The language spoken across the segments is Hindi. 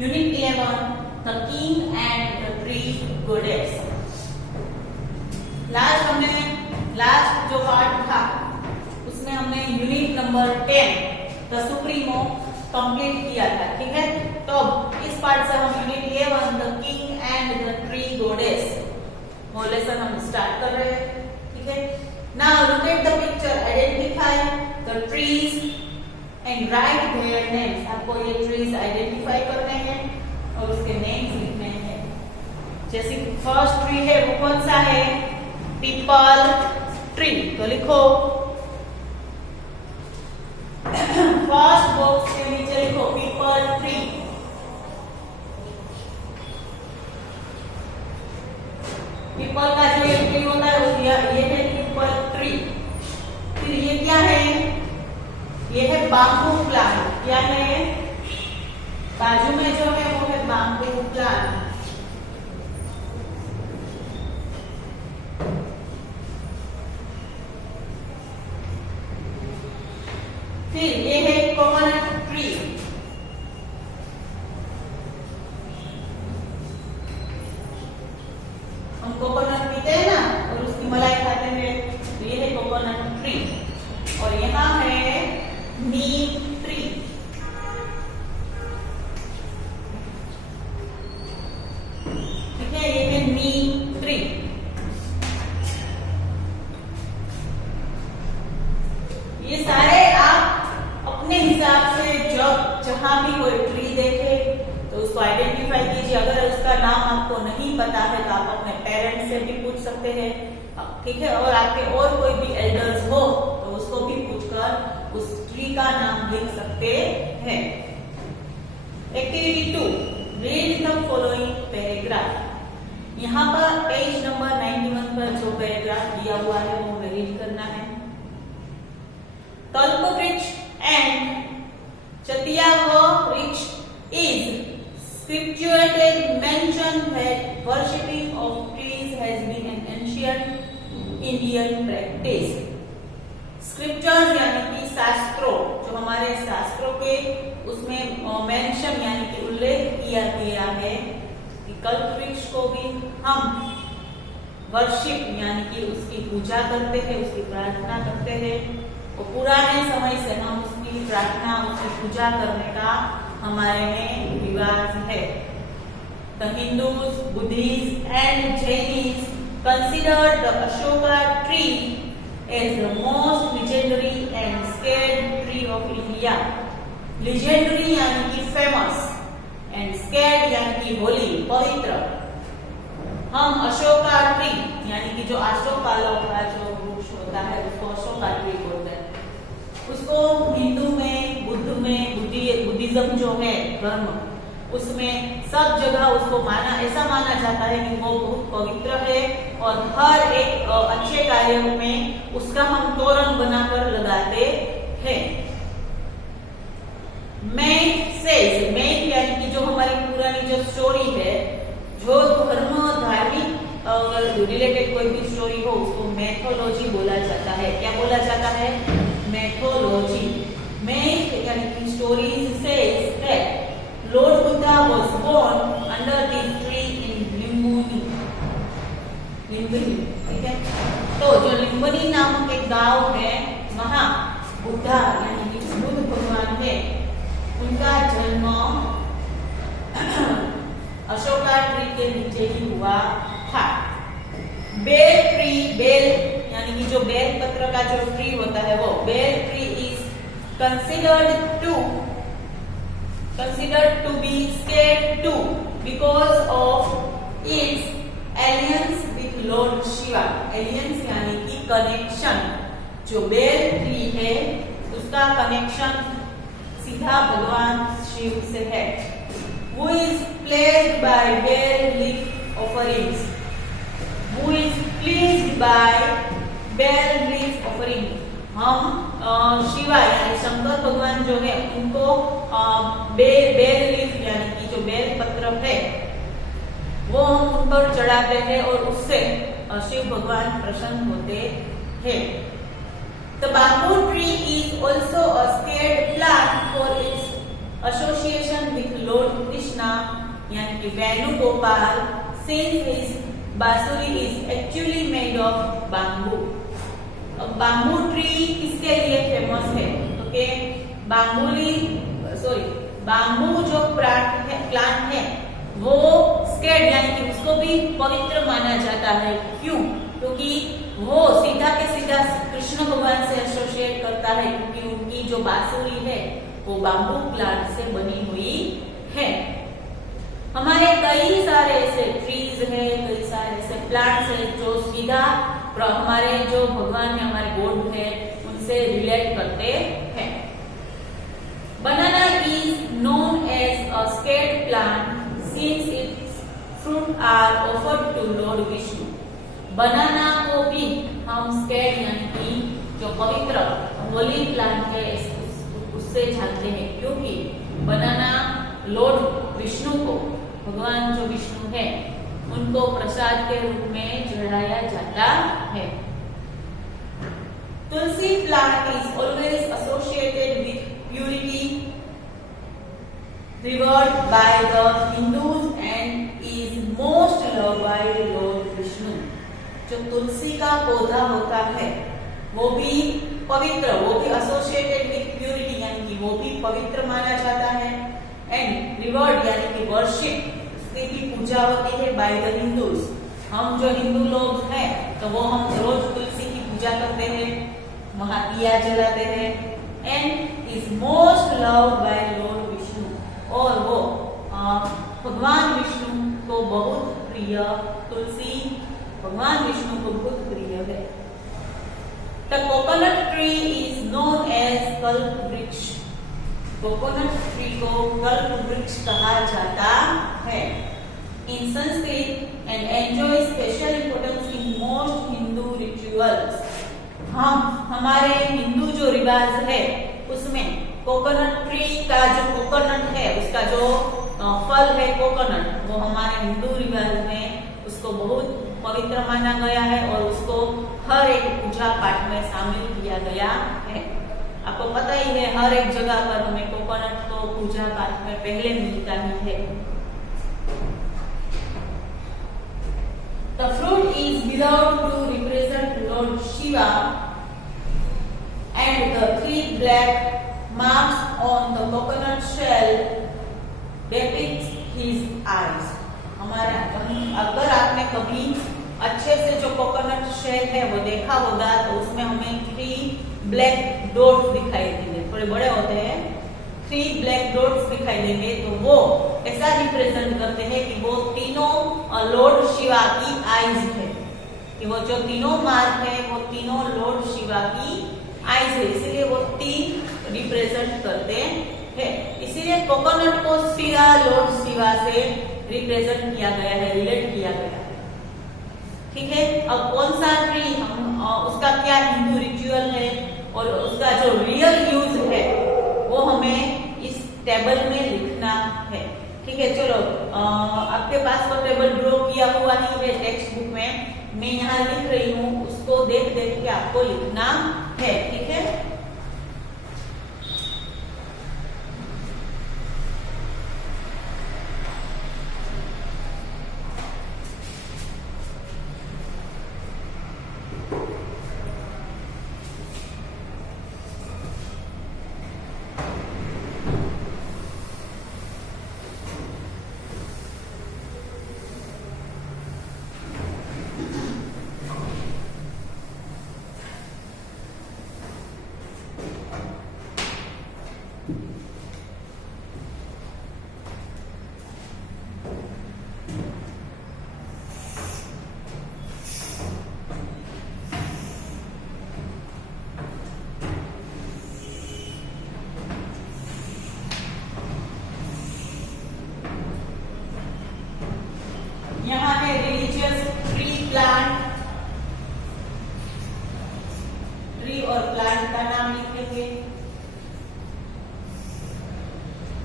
Unit 11 the king and the three गोडेस। Last जो पार्ट था उसमें हमने unit number 10 the supremo complete किया था, ठीक है। तो अब इस पार्ट से हम unit 11 the king and the three गोडेस वो लेसन हम स्टार्ट कर रहे हैं, ठीक है। Now look at the picture, identify the trees and right their names. आपको ये ट्रीज आइडेंटिफाई करने हैं और उसके नेम्स लिखने हैं। जैसे फर्स्ट ट्री है वो कौन सा है? People tree. तो लिखो फर्स्ट बॉक्स के नीचे लिखो पीपल ट्री। पीपल का जो ट्री होता है ये है पीपल ट्री। फिर ये क्या है? ये है बाम्बू प्लांट। क्या है? बाजू में जो है वो है बाम्बू प्लांट। फिर ये है कोकोनट ट्री। हम कोकोनट पीते हैं ना और उसकी मलाई खाते हैं, तो ये है कोकोनट ट्री। और यहाँ है नीम ट्री। ठीक है, ये है नीम ट्री। ये सारे आप अपने हिसाब से जब जहां भी कोई ट्री देखे तो उसको आइडेंटिफाई कीजिए। अगर उसका नाम आपको नहीं पता है तो आप अपने पेरेंट्स से भी पूछ सकते हैं, ठीक है। और आपके और कोई भी एल्डर्स हो तो उसको भी पूछकर उस ट्री का नाम लिख सकते हैं। Activity 2, read the following paragraph. यहाँ पर पेज नंबर 91 पर जो पैराग्राफ दिया हुआ है वो हमें रीड करना है। कल्पवृक्ष एंड चतियावा वृक्ष is scripturated mention that worshipping of trees has been an ancient Indian practice. Scriptures यानी कि शास्त्रों, जो हमारे शास्त्रों के उसमें मेंशन यानी कि उल्लेख किया गया है कि कल्पवृक्ष को भी हम वर्शिप यानी कि उसकी पूजा करते हैं, उसकी प्रार्थना करते हैं। और पुराने समय से हम उसकी प्रार्थना, उसकी पूजा करने का हमारे में रिवाज है। The Hindus, Buddhists and Jainis considered the Ashoka tree as the most legendary and scared tree of India. Legendary यानी कि famous and scared यानी कि holy, पवित्र। हम अशोका ट्री यानी कि जो अशोकालों का जो वृक्ष होता है उसको अशोका ट्री बोलते हैं। उसको हिंदू में, बुद्ध में, बुद्धिज्म जो है धर्म, उसमें सब जगह उसको ऐसा माना जाता है कि वो बहुत पवित्र है और हर एक अच्छे कार्य में उसका हम तोरण बनाकर लगाते हैं। मैथ यानी कि जो हमारी पुरानी जो स्टोरी है, जो धर्म धार्मिक रिलेटेड कोई भी स्टोरी हो उसको मैथोलॉजी बोला जाता है। क्या बोला जाता है? मैथोलॉजी। मैथ यानी कि stories says that Lord Buddha was born under the tree in Lumbini, ठीक है। तो जो लिम्बुनी नामक एक गांव है वहां बुद्धा यानी कि बुद्ध भगवान है, उनका जन्म अशोका ट्री के नीचे ही हुआ था। बेल ट्री, बेल यानी कि जो बेल पत्र का जो ट्री होता है वो bael tree is considered to be scared too because of its alliance with Lord Shiva. Alliance यानी कि कनेक्शन, जो बेल ट्री है उसका कनेक्शन सीधा भगवान शिव से है। Who is pleased by bear leaf offerings? Who is pleased by bear leaf offering? हम शिवा यानी शंकर भगवान जो है उनको बेल लीफ यानी कि जो बेल पत्र है वो हम उन पर चढ़ाते हैं और उससे शिव भगवान प्रसन्न होते हैं। The bamboo tree is also a scared plant for its association with Lord Krishna यानी कि वेणुगोपाल since his बांसुरी is actually made of bamboo। अब बाम्बू ट्री किसके लिए फेमस है? ओके, बाम्बू जो प्लांट है वो स्केड यानी कि उसको भी पवित्र माना जाता है। क्यों? क्योंकि वो सीधा के सीधा कृष्ण भगवान से एसोसिएट करता है, क्योंकि उनकी जो बांसुरी है वो बाम्बू प्लांट से बनी हुई है। हमारे कई सारे ऐसे ट्रीज है, कई सारे ऐसे प्लांट्स है जो सीधा हमारे जो भगवान है, हमारे गॉड है, उनसे रिलेट करते हैं। Banana is known as a sacred plant since its fruit are offered to Lord Vishnu। Banana को भी हम स्केड यानी कि जो पवित्र होली प्लांट है उससे जानते हैं, क्योंकि बनाना लॉर्ड विष्णु को, भगवान जो विष्णु है उनको प्रसाद के रूप में चढ़ाया जाता है। Tulsi plant is always associated with purity, revered by the Hindus and is most loved by Lord Vishnu। जो तुलसी का पौधा होता है वो भी पवित्र, वो भी एसोसिएटेड विथ प्यूरिटी यानी कि वो भी पवित्र माना जाता है, एंड रिवर्ड यानी कि वर्शिप, उसकी भी पूजा होती है बाय द हिंदूज। हम जो हिंदू लोग हैं तो वो हम रोज तुलसी की पूजा करते हैं, वहां दिया जलाते हैं, and is most loved by Lord Vishnu, और वो भगवान विष्णु को बहुत प्रिय, तुलसी भगवान विष्णु को बहुत प्रिय है। The coconut tree is known as Kalpa Vriksha. Coconut tree को कल्प वृक्ष कहा जाता है in Sanskrit and enjoy special importance in most Hindu rituals. हम हमारे हिंदू जो रिवाज है उसमें कोकोनट ट्री का जो कोकोनट है, उसका जो फल है कोकोनट, वो हमारे हिंदू रिवाज में उसको बहुत पवित्र माना गया है और उसको हर एक पूजा पाठ में शामिल किया गया है। आपको पता ही है हर एक जगह पर हमें कोकोनट तो पूजा पाठ में पहले मिलता ही है। The fruit is believed to represent Lord Shiva and the three black marks on the coconut shell depicts his eyes। हमारा अगर आपने कभी अच्छे से जो कोकोनट शेल है वो देखा होगा तो उसमें हमें 3 ब्लैक डॉट्स दिखाई देंगे, थोड़े बड़े होते हैं, 3 ब्लैक डॉट्स दिखाई देंगे, तो वो ऐसा रिप्रेजेंट करते हैं कि वो तीनों लॉर्ड शिवा की आईज है, कि वो जो तीनों मार्क है वो तीनों लॉर्ड शिवा की आईज है, इसीलिए वो 3 रिप्रेजेंट करते हैं। इसीलिए कोकोनट को सीधा लॉर्ड शिवा से रिप्रेजेंट किया गया है, रिलेट किया गया है। ठीक है, अब कौन सा ट्री हम उसका क्या हिंदू रिचुअल है और उसका जो रियल यूज है वो हमें इस टेबल में लिखना है। ठीक है, चलो आपके पास वो टेबल ड्रॉ किया हुआ ही है टेक्स्ट बुक में, मैं यहाँ लिख रही हूँ, उसको देख देख के आपको लिखना है। ठीक है, यहाँ है रिलीजियस ट्री प्लांट, ट्री और प्लांट का नाम लिखेंगे,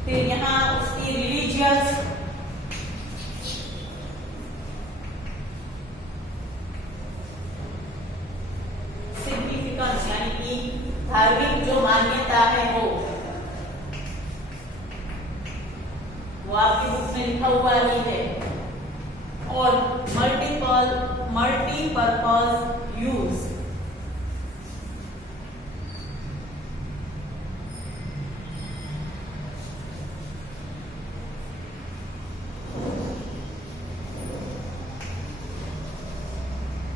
फिर यहाँ उसकी रिलीजियस सिग्निफिकेंस यानी कि धार्मिक जो मान्यता है वो, multi-purpose use.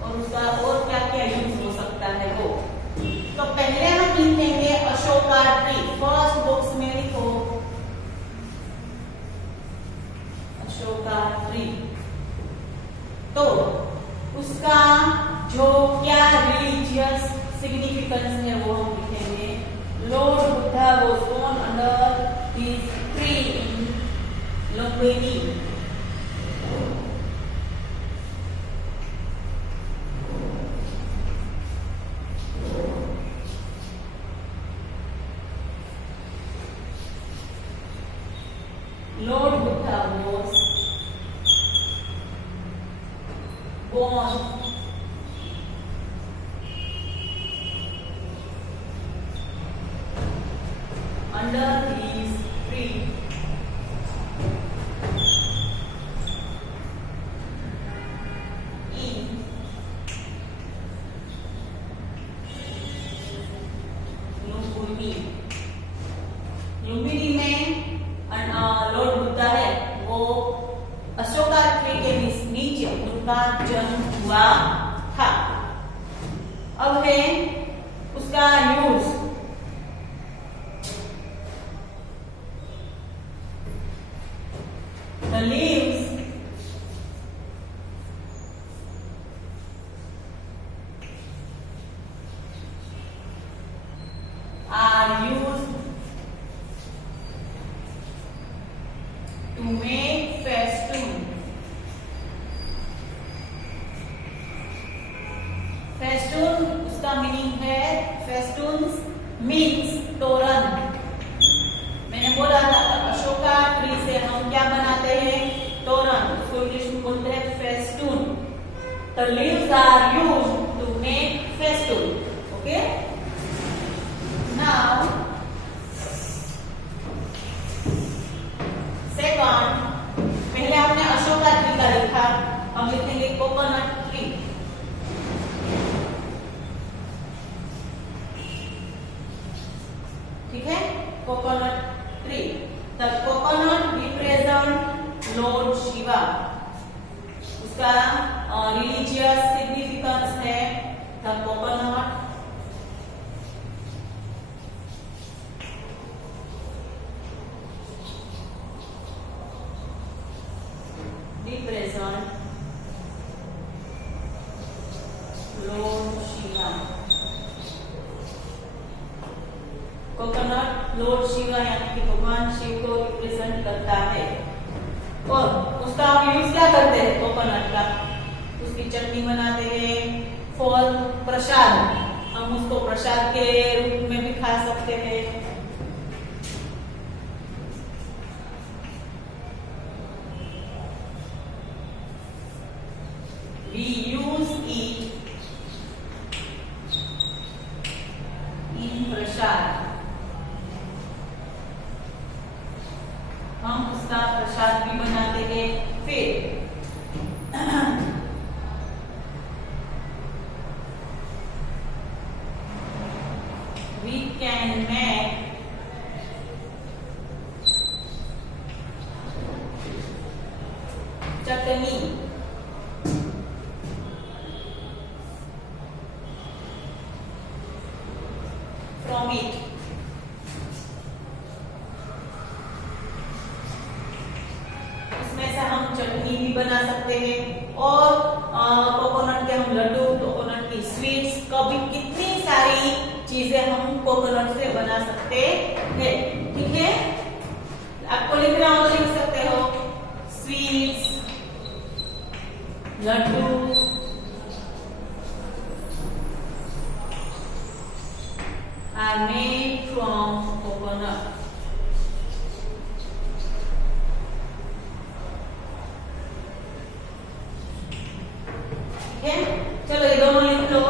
और उसका और क्या क्या यूज हो सकता है वो। तो पहले हम लिखेंगे अशोका ट्री। फर्स्ट बॉक्स में लिखो अशोका ट्री। तो उसका जो क्या रिलीजियस सिग्निफिकेंस है वो हम लिखेंगे। Lord Buddha was born under this tree in Lumbini. Lord Buddha was born under this tree in Lumbini। Lumbini में लॉर्ड बुद्धा है वो अशोका ट्री के नीचे उनका जन्म हुआ था। अब है उसका use. The leaves are used to make festoon। Festoon उसका मीनिंग है, फेस्टून्स मीन्स तोरण। मैंने बोला था अशोका ट्री से हम क्या बनाते हैं, तोरण। उसको इंग्लिश में बोलते हैं festoon. The leaves are used to make festoon। Okay? Now second, पहले हमने अशोका ट्री का लिखा, हम लिखेंगे कोकोनट ट्री। ठीक है, coconut tree. The coconut represent Lord Shiva. उसका रिलीजियस सिग्निफिकेंस है the coconut represent Lord Shiva। Coconut Lord Shiva यानी कि भगवान शिव को रिप्रेजेंट करता है। और उसका हम यूज क्या करते हैं, कोकोनट का उसकी चटनी बनाते हैं, फल प्रसाद, हम उसको प्रसाद के रूप में भी खा सकते हैं। We use it in प्रसाद। हम उसका प्रसाद भी बनाते हैं। फिर we can make chutney. From it उसमें से हम चटनी भी बना सकते हैं। और कोकोनट के हम लड्डू, कोकोनट की स्वीट्स, कभी कितनी सारी चीजें हम कोकोनट से बना सकते हैं। ठीक है, आपको लिखना हो तो लिख सकते हो sweets, laddoo are made from coconut। ठीक है, चलो ये दोनों लिख लो।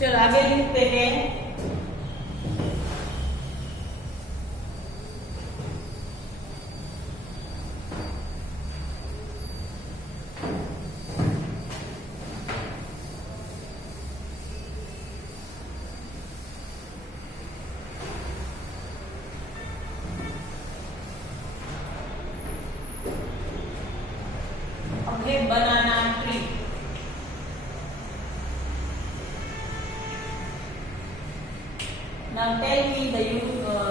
चलो आगे लिखते हैं। Okay, banana tree. Now tell me the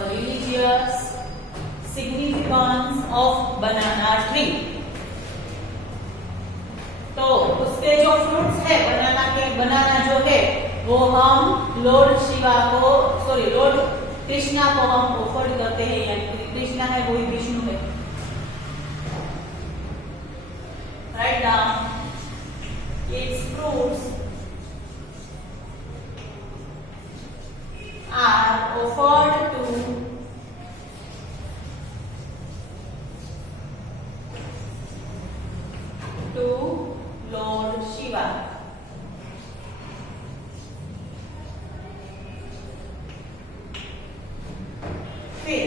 religious significance of banana tree. तो उसके जो फ्रूट्स है बनाना जो है वो हम लॉर्ड कृष्णा को हम ऑफर करते हैं, यानी कृष्णा है वही विष्णु है। Write down its fruits are offered to Lord Shiva. फिर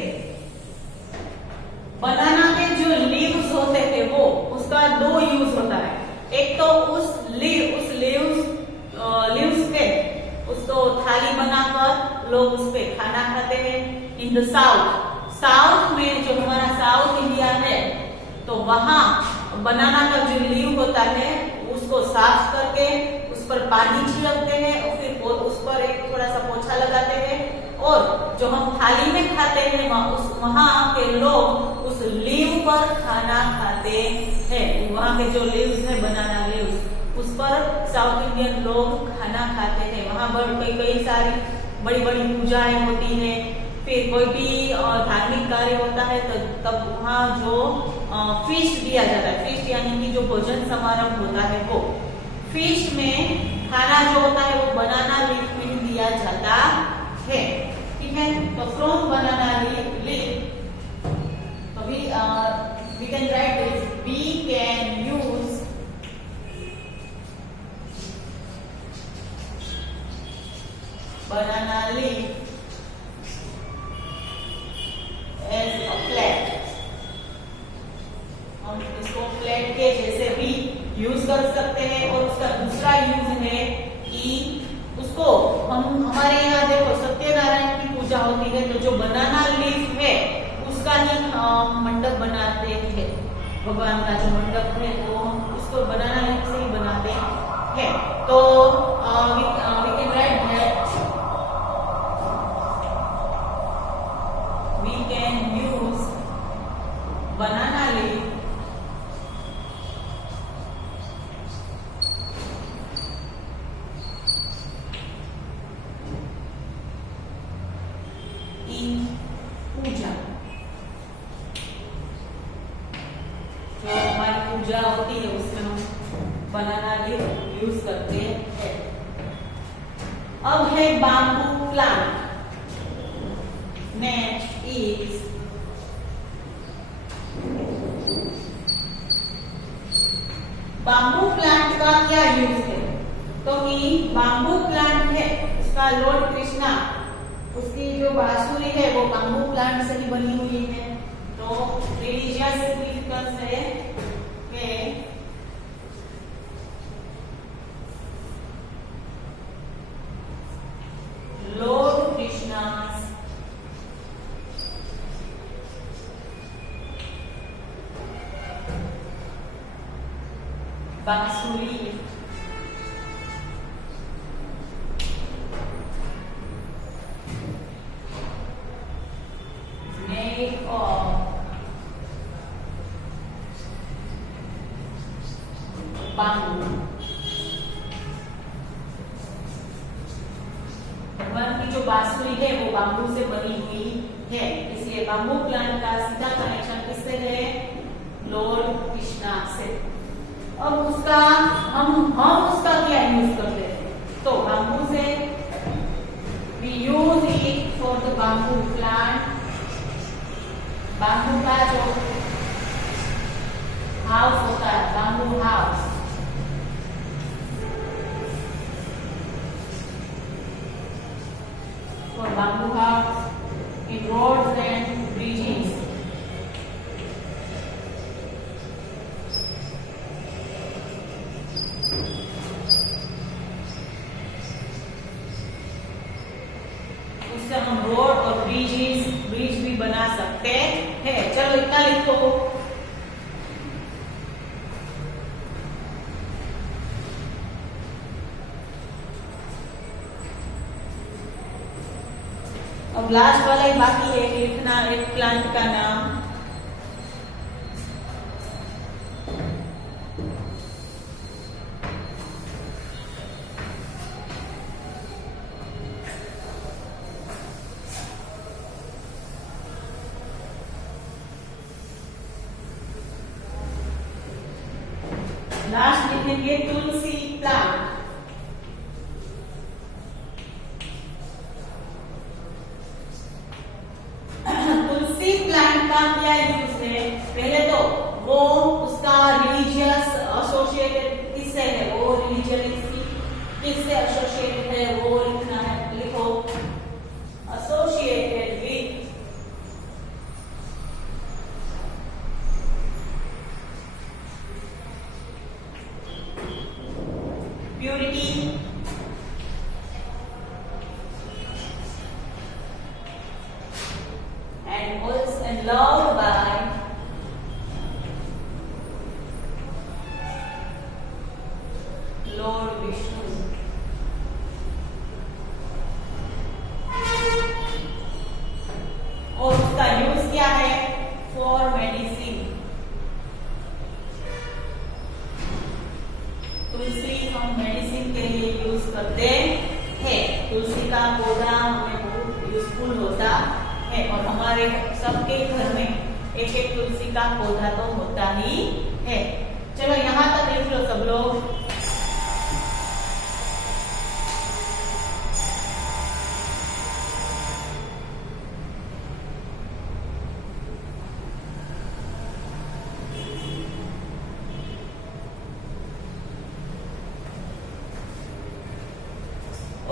बनाना के जो लीव्स होते हैं वो उसका दो यूज होता है। एक तो उस लीव्स पे उसको थाली बनाकर लोग उस पे खाना खाते हैं। इन द साउथ में जो हमारा साउथ इंडिया है तो वहां बनाना का जो लीव होता है उसको साफ करके उस पर पानी छिड़कते हैं और फिर उस पर एक थोड़ा सा पोछा लगाते हैं और जो हम थाली में खाते हैं वहां के लोग उस लीव पर खाना खाते हैं। वहां के जो लीव्स है बनाना लीव्स उस पर साउथ इंडियन लोग खाना खाते हैं। वहां पर कई सारी बड़ी बड़ी पूजाएं होती है, फिर कोई भी धार्मिक कार्य होता है तो तब वहाँ जो फीस्ट दिया जाता है, फीस्ट यानी कि जो भोजन समारोह होता है वो फीस्ट में खाना जो होता है वो बनाना लीफ में ही दिया जाता है। ठीक है, तो फ्रॉम बनाना लीफ तो we can write this, we can use banana leaf as a plate। हम इसको प्लेट के जैसे भी यूज कर सकते हैं। और उसका दूसरा यूज है कि उसको हम हमारे यहाँ देखो सत्यनारायण की पूजा होती है तो जो बनाना लीफ है उसका ही मंडप बनाते हैं। भगवान का जो मंडप है तो हम उसको बनाना लीफ से ही बनाते हैं। तो we can write that we can use banana leaf in पूजा। जो हमारी पूजा होती है उसमें हम बनाना लीफ यूज करते हैं। अब है bamboo plant. Next is bamboo plant का क्या यूज है? तो कि बाम्बू प्लांट है उसका लॉर्ड कृष्णा उसकी जो बांसुरी है वो बाम्बू प्लांट से ही बनी हुई है। तो रिलीजियस सिग्निफिकेंस है कि लॉर्ड कृष्णा बांसुरी made of bamboo। भगवान की जो बांसुरी है वो बाम्बू से बनी हुई है, इसलिए बाम्बू प्लांट का सीधा कनेक्शन किससे है? लॉर्ड कृष्णा से। अब उसका हम उसका क्या यूज करते हैं? तो बाम्बू से we use it for the bamboo plant। Bamboo का जो हाउस होता है बाम्बू हाउस चलो इतना लिखो। अब लास्ट वाला ही बाकी है लिखना एक प्लांट का नाम। लास्ट लिखेंगे तुलसी प्लांट। तुलसी प्लांट का क्या यूज है? पहले तो वो उसका रिलीजियस एसोसिएटेड किससे है, वो रिलीजियसली किससे एसोसिएटेड है वो लिखना है। लिखो associated with purity and was loved by Lord Vishnu. और उसका यूज क्या है? For medicine. तुलसी हम मेडिसिन के लिए यूज करते हैं। तुलसी का पौधा हमें बहुत यूजफुल होता है और हमारे सबके घर में एक एक तुलसी का पौधा तो होता ही है। चलो यहाँ तक लिख लो सब लोग।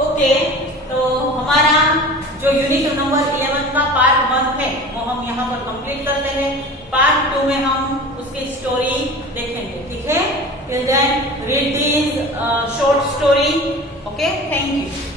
ओके, तो हमारा जो यूनिट नंबर 11 का पार्ट 1 है वो हम यहाँ पर कंप्लीट करते हैं। पार्ट 2 में हम उसकी स्टोरी देखेंगे, ठीक है? Till then read this short story. Okay, thank you.